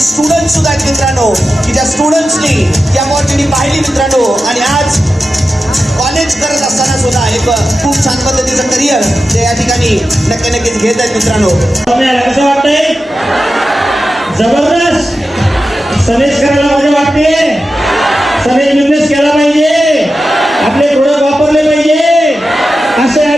Student सुद्धा आहेत मित्रांनो, की ज्या स्टुडंट्सनी ती अपॉर्च्युनिटी पाहिली मित्रांनो, आणि आज कॉलेज करत असताना सुद्धा एक खूप छान पद्धतीचं करिअर ते या ठिकाणी नक्कीच घेत आहेत मित्रांनो. कसं वाटतंय? जबरदस्त. सनेज करायला मजा वाटते. सनेज बिझनेस केला पाहिजे, आपले प्रोडक्ट वापरले पाहिजे असे.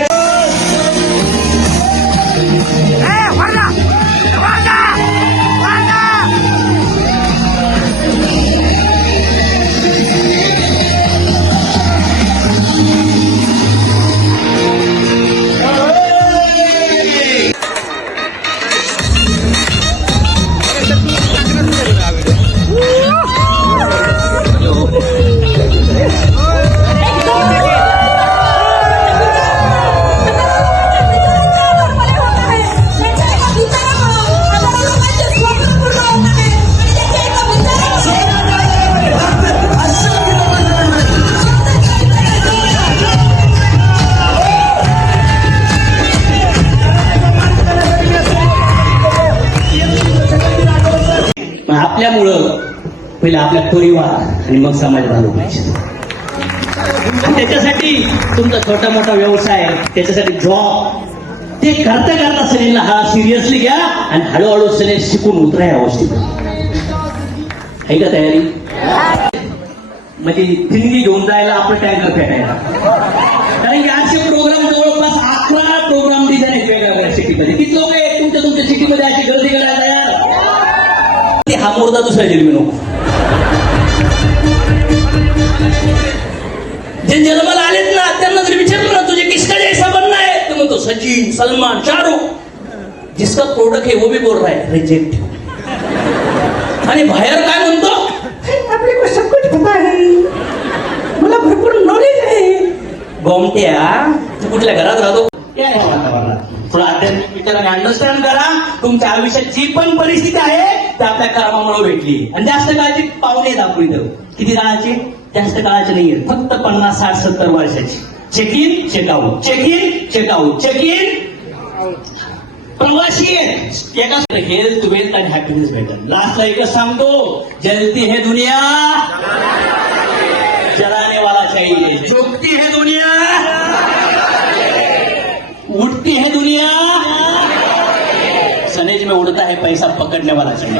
आपल्यामुळं पहिलं आपल्या परिवार आणि मग समाज झालं पाहिजे. त्याच्यासाठी तुमचा छोटा मोठा व्यवसाय, त्याच्यासाठी जॉब ते करता करता सनीलला हा सिरियसली घ्या आणि हळूहळू सनील शिकून उतरा या गोष्टी. आहे का तयारी? म्हणजे थिंगी घेऊन जायला आपलं टँकर फेकायला. कारण की आजचे प्रोग्राम जवळपास 11 प्रोग्राम दिले आहेत वेगवेगळ्या सिटीमध्ये. किती लोक आहेत तुमच्या सिटीमध्ये अशी गर्दी करायला तयार? हा मुर्दा दुसऱ्या जन्मी नको. जे जन्माला आलेत ना त्यांना जर विचारलं ना तुझे किसका जैसा बनना है, तो म्हणतो सचिन, सलमान, शाहरुख. जिसका प्रोडक्ट है वो भी बोल रहा है रिजेक्ट. आणि बाहेर काय म्हणतो, आपले को सब कुछ पता है, मला भरपूर नॉलेज आहे. गोमट्या, तू कुठल्या घरात राहतो? काय आहे वातावरणात? थोडा आध्यात्मिक विचाराने अंडरस्टँड करा. तुमच्या आयुष्यात जी पण परिस्थिती आहे ती आपल्या कर्मामुळे भेटली. आणि जास्त काळाची पाहुणे दाखवली तर किती काळाची? जास्त काळाची नाहीये, फक्त 50, 60, 70 वर्षाची. Check in checkout, check in checkout, check in. प्रवासी आहे एका हेल्थ, वेल्थ आणि हॅपीनेस भेटल. लास्टला एकच सांगतो, जलती है दुनिया, जलाने वाला चाहिए. झुकती है दुनिया, उठती है दुनिया. सनेज में उड़ता है पैसा, पकड़ने वाला चाहिए.